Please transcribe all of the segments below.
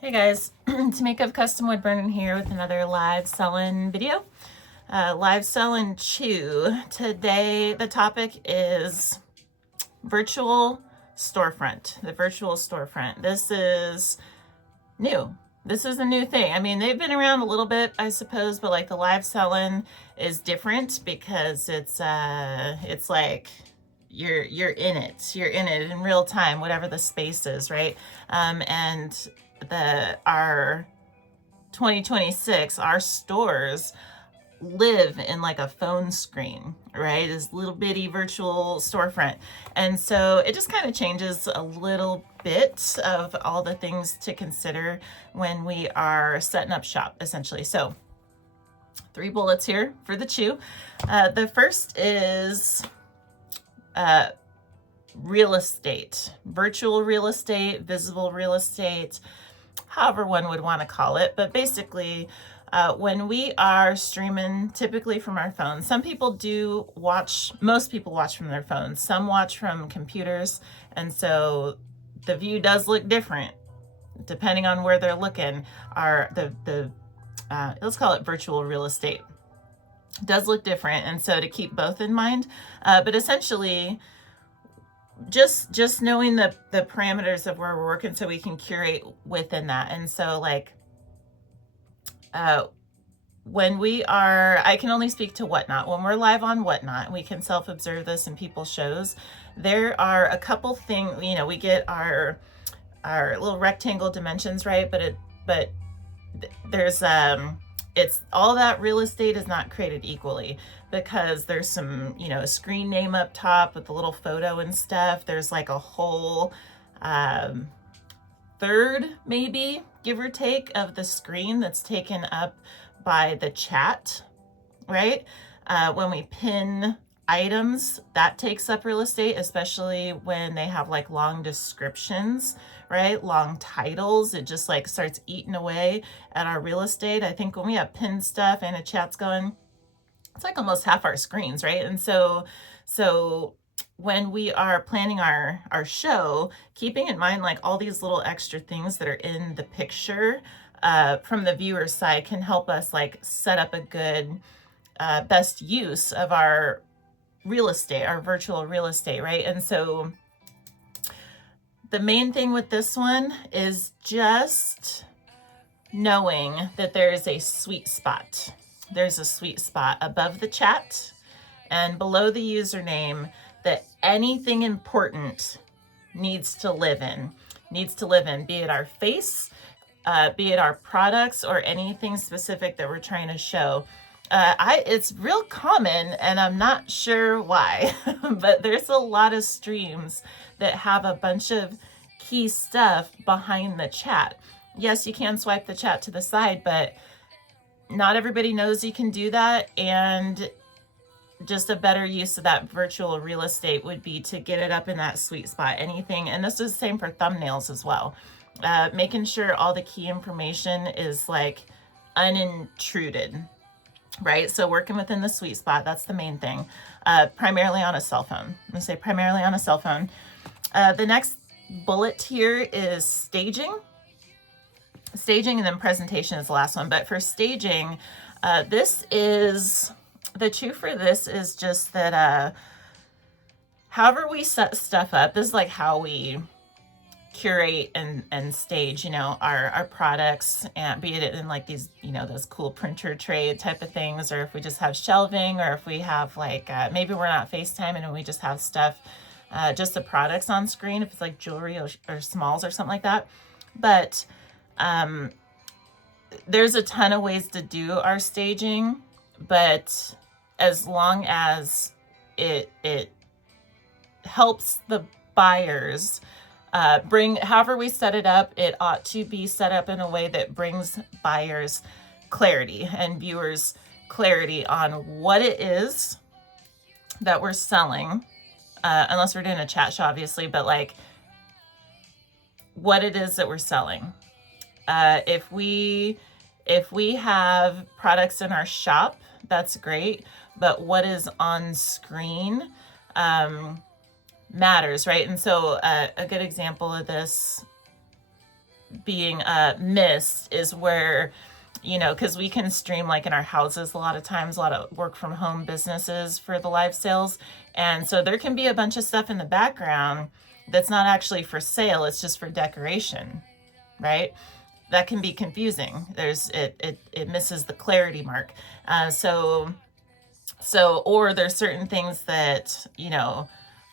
Hey guys, Tamika of Custom Wood Burning here with another live selling video. Live selling chew. Today the topic is virtual storefront, the virtual storefront. This is new. This is a new thing. I mean, they've been around a little bit, I suppose, but like the live selling is different because it's like you're in it. You're in it in real time, whatever the space is, right? And our 2026, our stores live in like a phone screen, right? This little bitty virtual storefront. And so it just kind of changes a little bit of all the things to consider when we are setting up shop, essentially. So 3 bullets here for the chew. The first is real estate, virtual real estate, visible real estate, however one would want to call it. But basically, when we are streaming, typically from our phones, some people do watch, most people watch from their phones, some watch from computers, and so the view does look different depending on where they're looking. Let's call it virtual real estate, does look different, and so to keep both in mind. But essentially, just knowing the parameters of where we're working so we can curate within that. And so like when we are, I can only speak to Whatnot. When we're live on Whatnot, we can self-observe this in people's shows. There are a couple things, you know, we get our little rectangle dimensions, right? But there's it's all that real estate is not created equally, because there's some, you know, a screen name up top with the little photo and stuff. There's like a whole third, maybe, give or take, of the screen that's taken up by the chat, right? When we pin items, that takes up real estate, especially when they have like long descriptions, right? Long titles. It just like starts eating away at our real estate. I think when we have pinned stuff and a chat's going, it's like almost half our screens, right? And so when we are planning our show, keeping in mind like all these little extra things that are in the picture from the viewer's side can help us like set up a good best use of our real estate, our virtual real estate, right? And so the main thing with this one is just knowing that there is a sweet spot. There's a sweet spot above the chat and below the username that anything important needs to live in, be it our face, be it our products, or anything specific that we're trying to show. It's real common, and I'm not sure why, but there's a lot of streams that have a bunch of key stuff behind the chat. Yes, you can swipe the chat to the side, but not everybody knows you can do that. And just a better use of that virtual real estate would be to get it up in that sweet spot. Anything, and this is the same for thumbnails as well. Making sure all the key information is like unintruded, right? So working within the sweet spot, that's the main thing. Primarily on a cell phone. I'm gonna say primarily on a cell phone. The next bullet here is staging. Staging, and then presentation is the last one. But for staging, this is, the chew for this is just that however we set stuff up, this is like how we curate and stage, you know, our products, and be it in like these, you know, those cool printer tray type of things, or if we just have shelving, or if we have like maybe we're not FaceTiming and we just have stuff, just the products on screen, if it's like jewelry or smalls or something like that. But there's a ton of ways to do our staging, but as long as it helps the buyers however we set it up, it ought to be set up in a way that brings buyers clarity and viewers clarity on what it is that we're selling, unless we're doing a chat show, obviously, but like what it is that we're selling. If we have products in our shop, that's great, but what is on screen matters, right? And so a good example of this being missed is where, you know, because we can stream like in our houses a lot of times, a lot of work from home businesses for the live sales. And so there can be a bunch of stuff in the background that's not actually for sale, it's just for decoration, right? That can be confusing. It misses the clarity mark. Or there's certain things that, you know,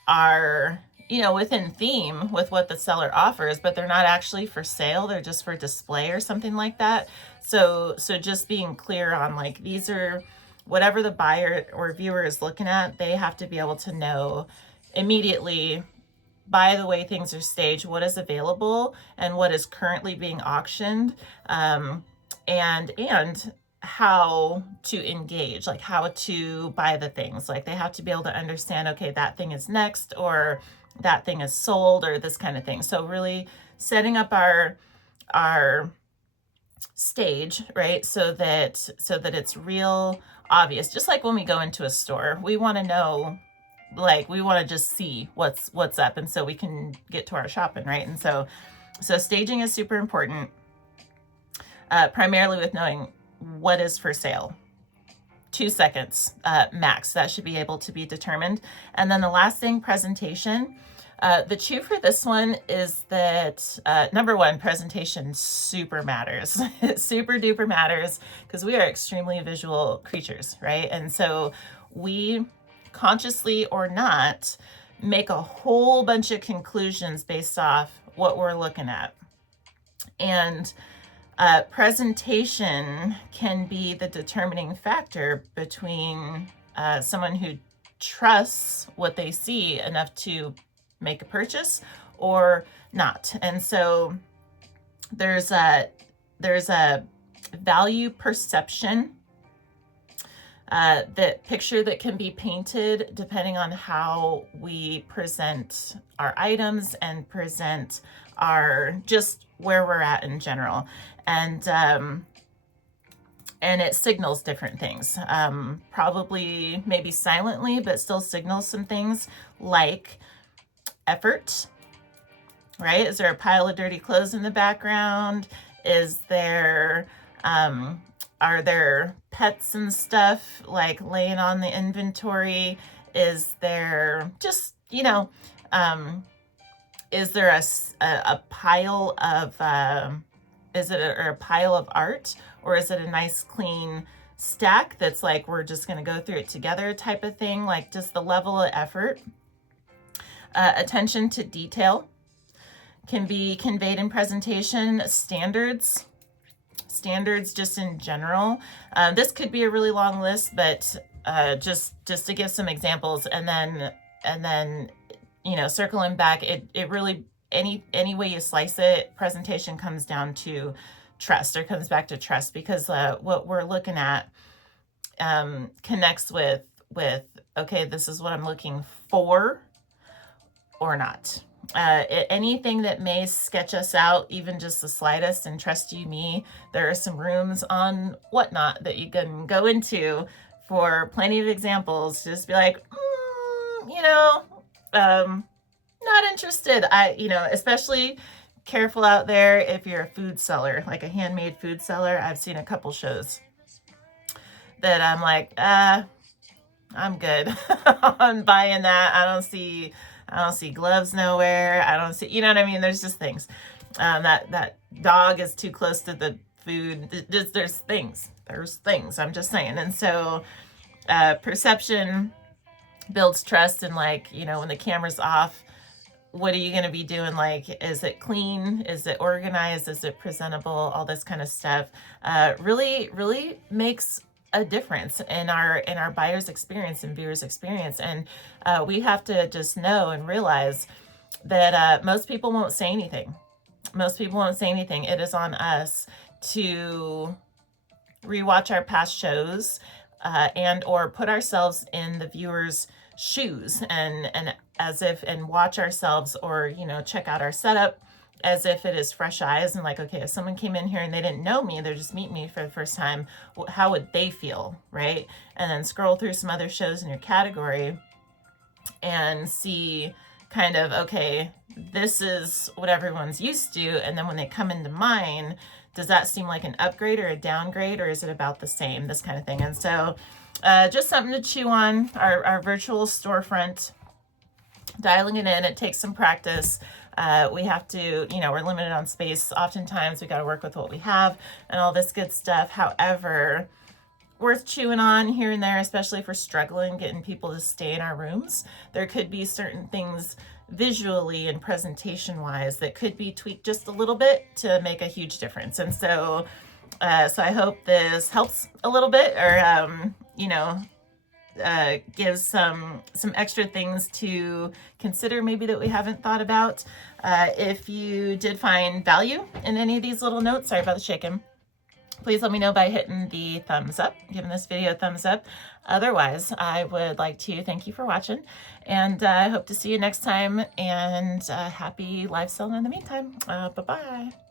are, you know, within theme with what the seller offers, but they're not actually for sale. They're just for display or something like that. So just being clear on like, these are whatever the buyer or viewer is looking at, they have to be able to know immediately, by the way things are staged, what is available and what is currently being auctioned, and how to engage, like how to buy the things. Like they have to be able to understand, okay, that thing is next, or that thing is sold, or this kind of thing. So really setting up our stage, right, so that it's real obvious. Just like when we go into a store, we want to know, like we want to just see what's up, and so we can get to our shopping, right? And so staging is super important, primarily with knowing what is for sale. 2 seconds max, that should be able to be determined. And then the last thing, presentation. The chew for this one is that number one, presentation super matters. It super duper matters, because we are extremely visual creatures, right? And so we, consciously or not, make a whole bunch of conclusions based off what we're looking at. And presentation can be the determining factor between someone who trusts what they see enough to make a purchase or not. And so there's a value perception, that picture that can be painted depending on how we present our items and present our, just where we're at in general. And it signals different things, probably maybe silently, but still signals some things like effort, right? Is there a pile of dirty clothes in the background? Is there, are there pets and stuff like laying on the inventory? Is there just, you know, is there a pile of, is it a pile of art, or is it a nice clean stack that's like, we're just going to go through it together type of thing? Like just the level of effort. Attention to detail can be conveyed in presentation. Standards just in general. This could be a really long list, but just to give some examples, and then you know, circling back, it really, any way you slice it, presentation comes down to trust, or comes back to trust, because what we're looking at connects with okay, this is what I'm looking for or not. Anything that may sketch us out, even just the slightest, and trust you me, there are some rooms on Whatnot that you can go into for plenty of examples. Just be like, you know, not interested. You know, especially careful out there if you're a food seller, like a handmade food seller. I've seen a couple shows that I'm like, I'm good on buying that. I don't see gloves nowhere. I don't see, you know what I mean? There's just things. That dog is too close to the food. There's things. I'm just saying. And so perception builds trust. And like, you know, when the camera's off, what are you going to be doing? Like, is it clean? Is it organized? Is it presentable? All this kind of stuff really makes a difference in our buyer's experience and viewers' experience. And we have to just know and realize that most people won't say anything. It is on us to rewatch our past shows and or put ourselves in the viewer's shoes, and as if, and watch ourselves, or, you know, check out our setup as if it is fresh eyes, and like, okay, if someone came in here and they didn't know me, they're just meeting me for the first time, how would they feel, right? And then scroll through some other shows in your category and see kind of, okay, this is what everyone's used to, and then when they come into mine, does that seem like an upgrade or a downgrade, or is it about the same, this kind of thing. And so just something to chew on, our virtual storefront, dialing it in. It takes some practice. We have to, we're limited on space. Oftentimes we got to work with what we have and all this good stuff. However, worth chewing on here and there, especially if we're struggling getting people to stay in our rooms. There could be certain things visually and presentation wise that could be tweaked just a little bit to make a huge difference. And so I hope this helps a little bit, or gives some extra things to consider maybe that we haven't thought about. If you did find value in any of these little notes, sorry about the shaking, please let me know by hitting the thumbs up, giving this video a thumbs up. Otherwise, I would like to thank you for watching, and I hope to see you next time, and happy live selling in the meantime. Bye-bye.